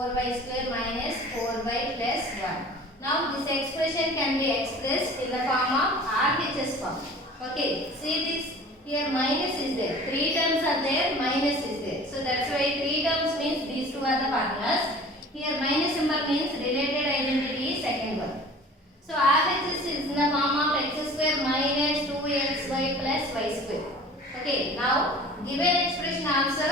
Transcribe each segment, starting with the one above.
4y square minus 4y plus 1. Now this expression can be expressed in the form of RHS form. Okay, see this, here minus is there, 3 terms are there, minus is there. So that's why 3 terms means these two are the formulas. Here minus symbol means related identity is second one. So RHS is in the form of x square minus 2xy plus y square. Okay, now given expression also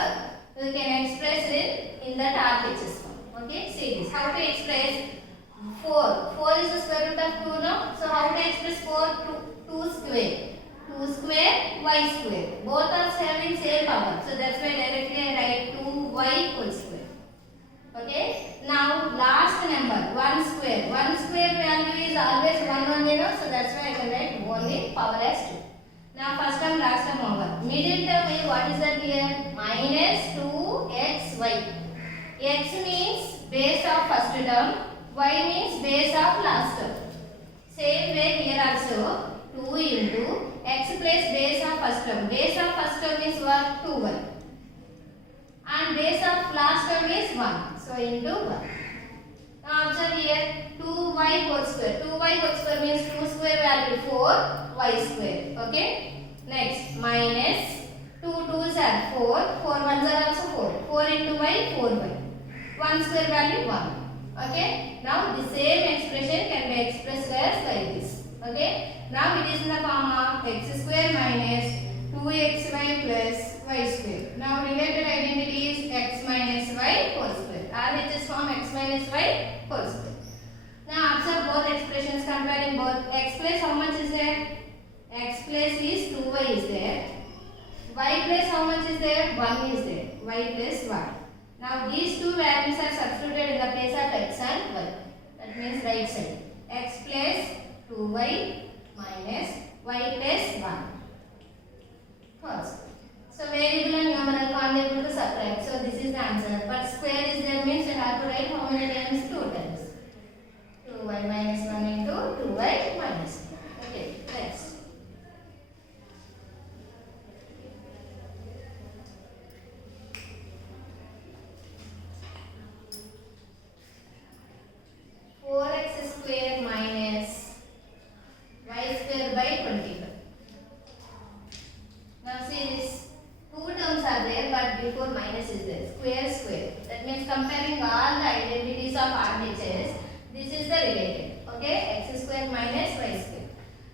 we can express it in that RHS form. Okay, see this, how to express 4 is the square root of 2 now. So how to express 4? 2 square, 2 square y square, both are having same power, so that's why directly I write 2y whole square. Okay, now last number 1 square, 1 square value is always 1 you know, so that's why I can write only power as 2. Now first term last term over, middle term what is that here? Minus 2xy. X means base of first term, y means base of last term. Same way here also 2 into x plus base of first term. Base of first term is what? 2y. And base of last term is 1. So into 1. Now observe here 2y whole square. 2y whole square means 2 square value 4y square. Okay. Next minus 2 2s are 4. 4 1s are also 4. 4 into y 4y. 1 square value 1. Okay. Now the same expression can be expressed as like this. Okay. Now it is in the form of x square minus 2xy plus y square. Now related identity is x minus y whole square. RHS form x minus y whole square. Now observe both expressions, comparing both. X plus how much is there? X plus is 2y is there. Y plus how much is there? 1 is there. Y plus 1. Now these two values are substituted in the place of x and y. That means right side. X plus 2y minus y plus 1. First. So variable and numeral can't be able to subtract. So this is the answer. But square is there means you have to write how many times? 2 times. 2y minus 1 into 2y minus 1. Okay, next. Before minus is there, square square, that means comparing all the identities of RHS, this is the related. Okay, x square minus y square.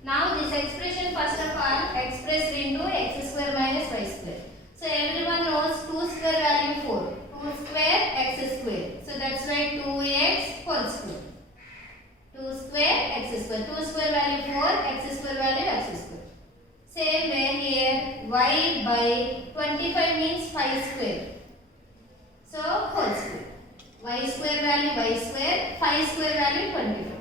Now this expression first of all expressed into x square minus y square. So everyone knows 2 square value 4, 2 square x square, so that's why 2x whole square. 2 square x square, 2 square value 4, x square value x square. Same way here y by 25 means 5 square. So whole square. Y square value y square, 5 square value 25.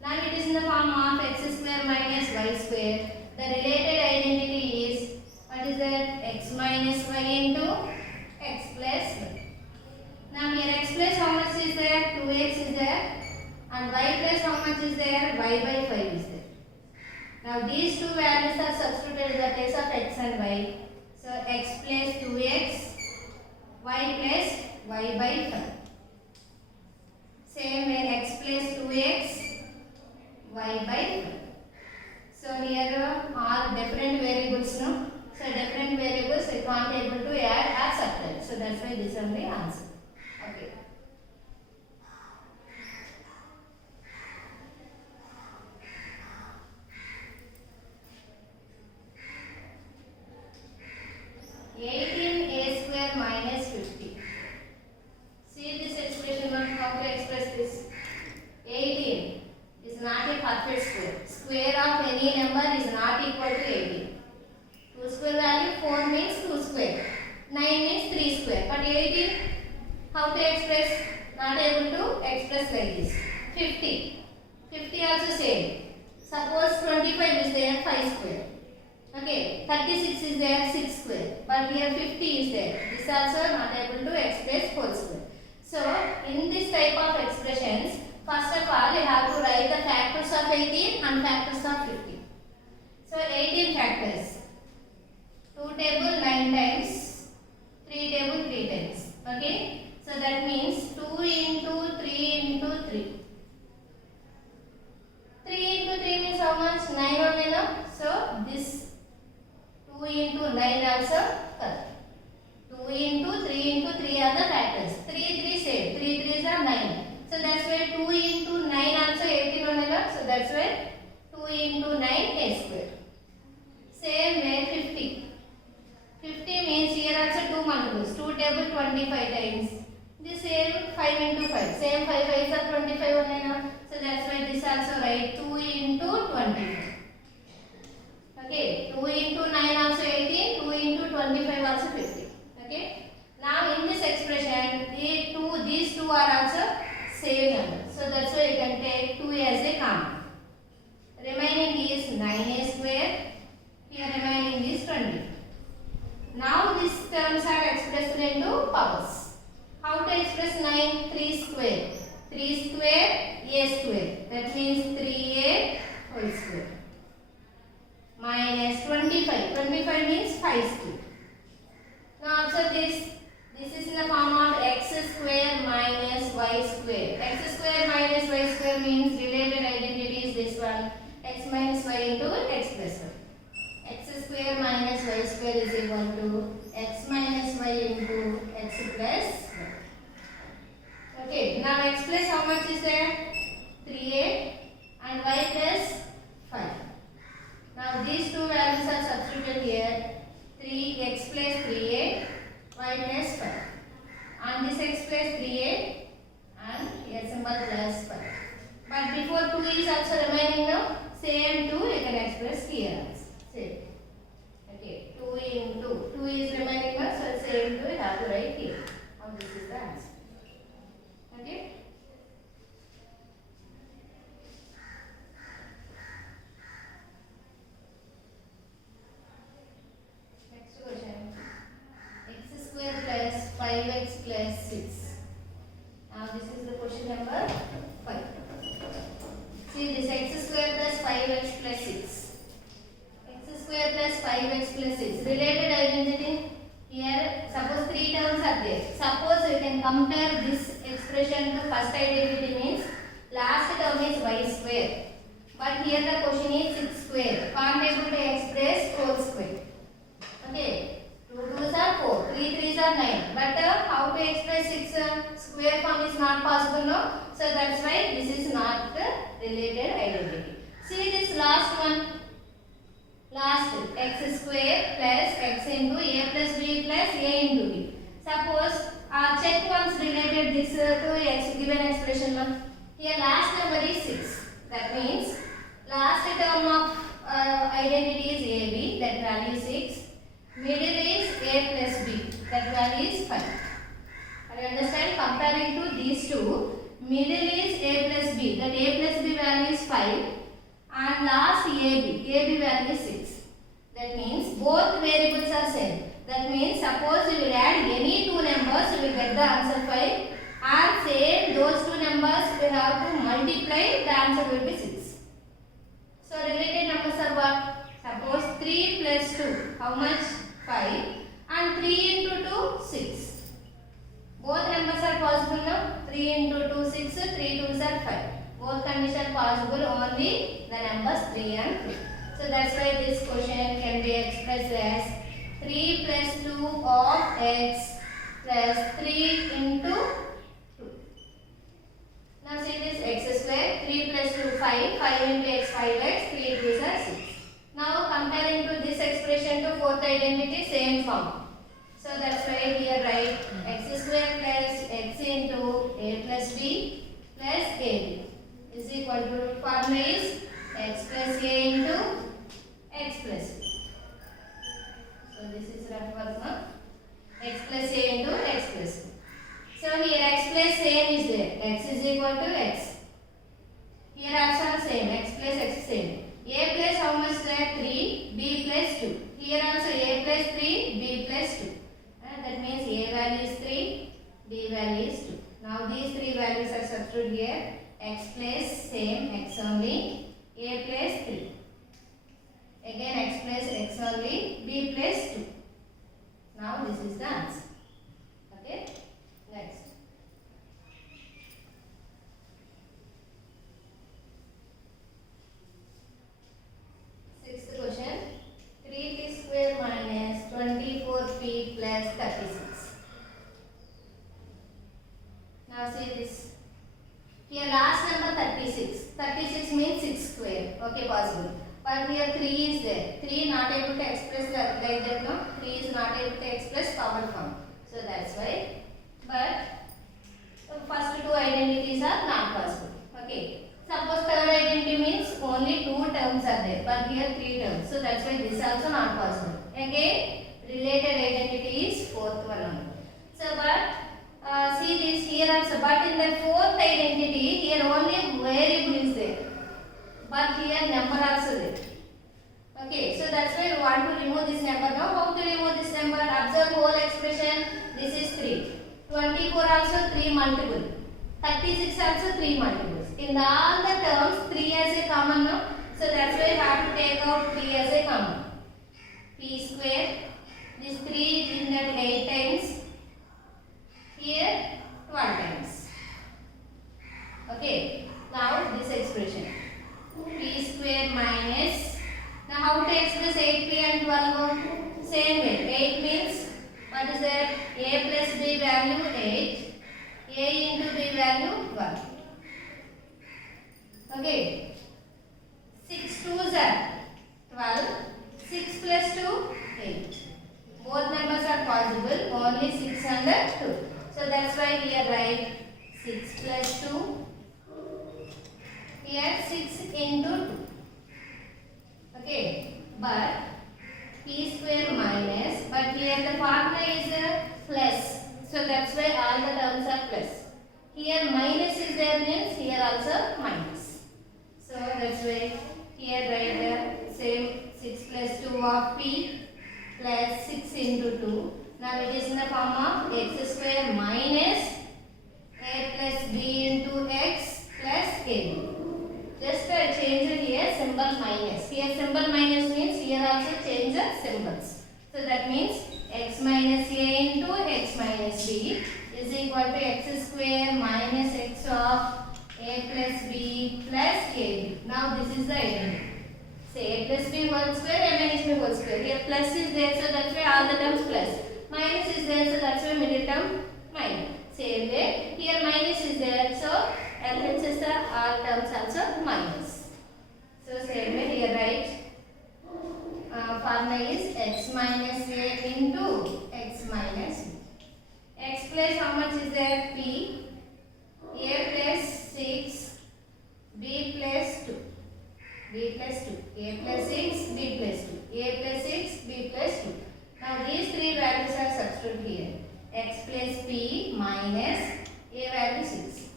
Now it is in the form of x square minus y square. The related identity is, what is that? X minus y into x plus y. Now here x plus how much is there? 2x is there. And y plus how much is there? Y by 5 is there. Now these two values are substituted in the place of x and y. So x plus 2x, y plus y by 5. Same way x plus 2x, y by 5. So here all different variables, no? So different variables we can't able to add or subtract. So that's why this is the answer. Okay. 18a square minus 50. See this expression, how to express this? 18 is not a perfect square. Square of any number is not equal to 18. 2 square value 4 means 2 square. 9 means 3 square. But 18, how to express? Not able to express like this. 50. 50 also same. Suppose 25 is there, 5 square. Okay, 36 is there, 6 square. But here 50 is there. This also not able to express whole square. So, in this type of expressions, first of all, you have to write the factors of 18 and factors of 50. So, 18 factors. 2 table 9 times, 3 table 3 times. Okay. So, So that means 2 into 3 into 3. 3 into 3 means how much? 9 only, no? So this 2 into 9 also correct. 2 into 3 into 3 are the factors. 3 3 same. 3 3s are 9. So that's why 2 into 9 also 18 only, no? So that's why 2 into 9 a square. Same way 50. 50 means here also 2 multiples. 2 table 25 times. This same 5 into 5. Same 5 5s are 25 only, no? So that's why this also write 2 into 25. Okay. 2 into 9 also 18. 2 into 25 also 50. Okay. Now in this expression, these two are also same number. So that's why you can take 2 as a common. Remaining is 9a square. Here remaining is 20. Now these terms are expressed into powers. How to express 9? 3 square. 3 square a square. That means 3a whole square. Minus 25. 25 means 5 square. Now observe this. This is in the form of x square minus y square. X square minus y square means related identity is this one. X minus y into x plus y. X square minus y square is equal to x minus y into x plus y. Okay, now x plus how much is there? 3a and y plus 5. Now these two values are substituted here. 3x plus 3a, y plus 5. And this x plus 3a and here symbol plus 5. But before 2 is also remaining now. Same 2 you can express here also. Same. Okay, 2 into 2 is remaining now, so same 2 you have to write here. Now this is the answer. Okay. Next question. X square plus 5x plus 6. Now this is the question number 5. See this x square plus 5x plus 6. X square plus 5x plus 6. Related identity. Here suppose 3 terms are there. Suppose you can compare this expression to first identity means last term is y square. But here the question is 6 square. Can't able to express 4 square. Okay. 2 2s are 4. 3 3s are 9. But how to express 6 square form is not possible, no? So that's why this is not the related identity. See this last one. Last x square plus x into a plus b plus a into b. Suppose check once related this to x given expression one. Here last number is 6. That means last term of identity is ab, that value is 6. Middle is a plus b, that value is 5. Are you understand? Comparing to these two, middle is a plus b, that a plus b value is 5. And last AB value is 6. That means both variables are same. That means suppose you will add any two numbers, you will get the answer 5. And same those two numbers we have to multiply, the answer will be 6. So related numbers are what? Suppose 3 plus 2, how much? 5. And 3 into 2, 6. Both numbers are possible now. 3 into 2, 6. 3 2s are 5. Both conditions possible, only the numbers 3 and 3. So that's why this question can be expressed as 3 plus 2 of x plus 3 into 2. Now see this x square, 3 plus 2 5, 5 into x 5x, 3 2s are 6. Now comparing to this expression to fourth identity, same form. So that's why here write x square plus x into a plus b plus ab is equal to formula is x plus a into x plus b. So this is rough work now. X plus a into x plus b. So here x plus same is there. X is equal to x. Here also same. X plus x same. A plus how much there? 3. B plus 2. Here also a plus 3. B plus 2. That means a value is 3. B value is 2. Now these three values are substituted here. X plus same x only. A plus 3. Again x plus x only. B plus 2. Now this is the answer. Okay. Next. Now see this. Here last number 36. 36 means 6 square. Okay, possible. But here 3 is there. 3 not able to express like that, no? 3 is not able to express common form. So that's why. But first two identities are not possible. Okay. Suppose third identity means only 2 terms are there. But here 3 terms. So that's why this also not possible. Again, related identity is fourth one only. So but see this here also. But in the fourth identity, here only variable is there. But here number also there. Okay, so that's why we want to remove this number. Now how to remove this number? Observe whole expression. This is 3. 24 also 3 multiple. 36 also 3 multiples. In all the terms 3 as a common, no? So that's why we have to take out 3 as a common. P square. This 3 in that 8 times. Here 12 times. Okay. Now this expression. P square minus. Now how to express 8p and 12? Same way. 8 means what is that? A plus b value 8. A into b value 1. Okay. 6 2s are 12. 6 plus 2 8. Both numbers are possible. Only 6 and 2. So that's why here write 6 plus 2. Here 6 into 2. Okay, but p square minus, but here the formula is plus. So that's why all the terms are plus. Here minus is there means here also minus. So that's why here write the same 6 plus 2 of p plus 6 into 2. Now it is in the form of x square minus a plus b into x plus a. Just change it here symbol minus. Here symbol minus means here also change the symbols. So that means x minus a into x minus b is equal to x square minus x of a plus b plus ab. Now this is the identity. Say a plus b whole square, a minus b whole square. Here plus is there, so that's why all the terms plus. Minus is there, so that's why middle term minus. Same way, here minus is there, so LHS all terms also minus. So same way here write formula is x minus a into x minus b. X plus how much is there? P. A plus 6, b plus 2. B plus 2. A plus 6, b plus 2. A plus 6, b plus 2. Now these three values are substituted here. X plus p minus a value 6.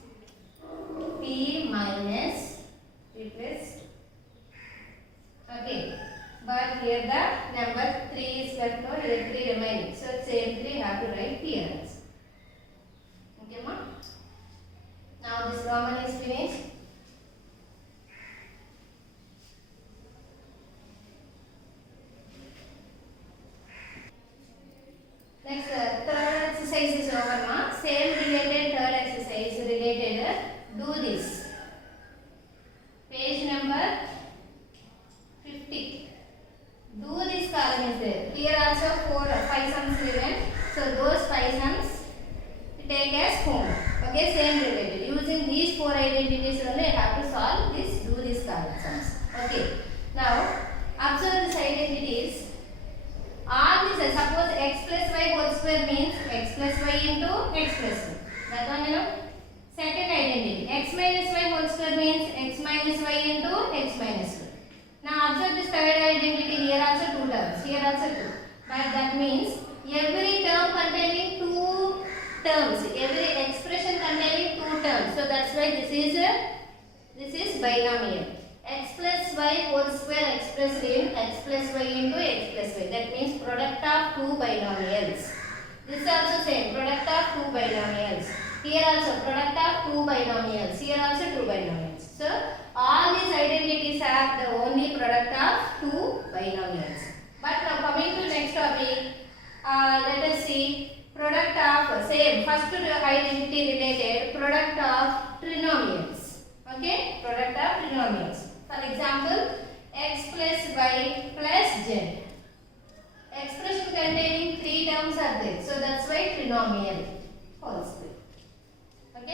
P minus p plus 2. Okay. But here the number 3 is left over, here 3 remaining. So same 3 have to write here also. Okay, ma? Now this Roman is finished. Next third exercise is over, ma. Same related third exercise related. Do this. Page number 50. Do this column is there. Here also 5 sums given. So those 5 sums take as homework. Okay, same related. Using these 4 identities only, I have to solve this. Do this column sums. Okay. Now observe these identities. All these, suppose x plus y whole square means x plus y into x plus y. That one you know. Second identity, x minus y whole square means x minus y into x minus y. Now observe this third identity, here also 2 terms, here also 2. But that means every term containing 2 terms, every expression containing 2 terms. So that's why this is binomial. X plus y whole square expressed in x plus y into x plus y. That means product of 2 binomials. This is also same, product of 2 binomials. Here also product of 2 binomials. Here also 2 binomials. So all these identities are the only product of 2 binomials. But now coming to next topic, let us see product of same first identity related product of trinomials. Okay, product of trinomials. For example, x plus y plus z. Expression containing 3 terms are there. So that's why trinomial whole square. Okay.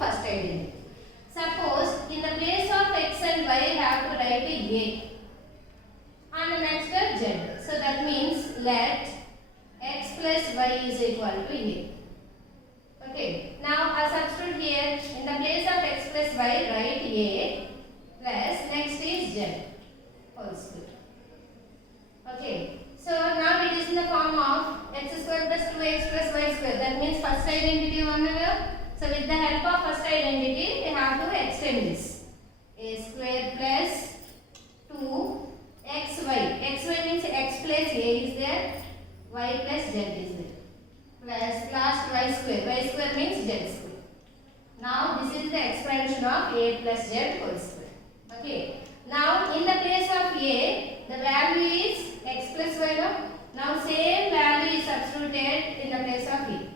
first identity. Suppose in the place of x and y I have to write a and the next z. So that means let x plus y is equal to a. Okay. Now I substitute here in the place of x plus y write a plus next is z whole square. Okay. So now it is in the form of x square plus 2x plus y square. That means first identity one. So with the help of first identity, we have to extend this. A square plus 2xy. xy means x plus a is there, y plus z is there. Plus last y square. Y square means z square. Now this is the expansion of a plus z whole square. Okay. Now in the place of a, the value is x plus y. Now same value is substituted in the place of e.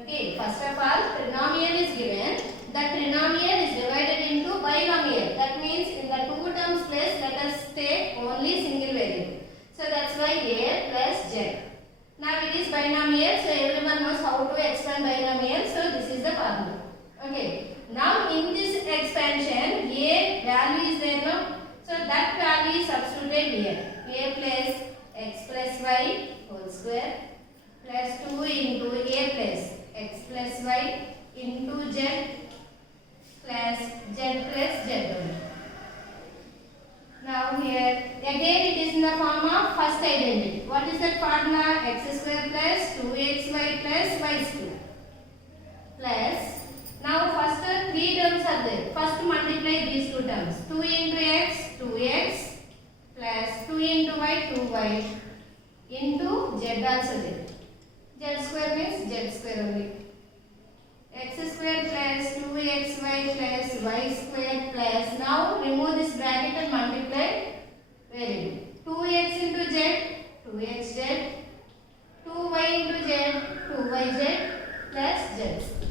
Okay, first of all, trinomial is given. That trinomial is divided into binomial. That means in the two terms place, let us take only single variable. So that's why a plus z. Now it is binomial, so everyone knows how to expand binomial. So this is the formula. Okay. Now in this expansion, a value is there, no? So that value is substituted here. A plus x plus y whole square plus 2 into a plus x plus y into z plus z plus z only. Now here again it is in the form of first identity. What is that formula? X square plus 2xy plus y square plus, now first three terms are there. First multiply these two terms. 2 into x 2x plus 2 into y 2y into z also there. Z square means z square only. X square plus 2xy plus y square plus, now remove this bracket and multiply variable. 2x into z 2xz, 2y into z 2yz plus z.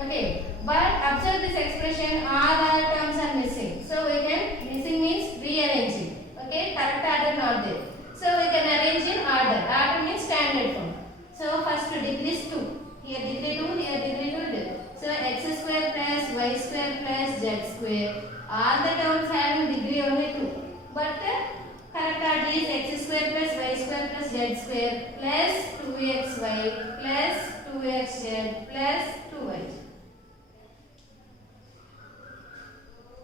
Okay, but observe this expression, all other terms are missing. So we can, missing means rearranging. Okay, correct order not there. So we can arrange in order. Order means standard form. So first degree is 2. Here degree 2, here degree 2. So x square plus y square plus z square. All the terms having degree only 2. But correct order is x square plus y square plus z square plus 2xy plus 2xz plus 2y.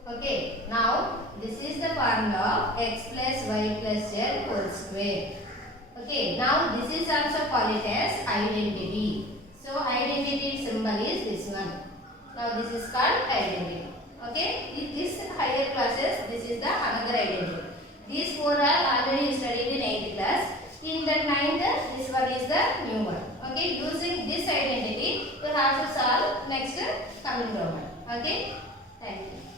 Okay, now this is the formula of x plus y plus z whole square. Okay, now this is also called as identity. So identity symbol is this one. Now this is called identity. Okay, in this higher classes, this is the another identity. These four are already studied in 8th class. In the 9th, this one is the new one. Okay, using this identity, we have to solve next coming Roman. Okay, thank you.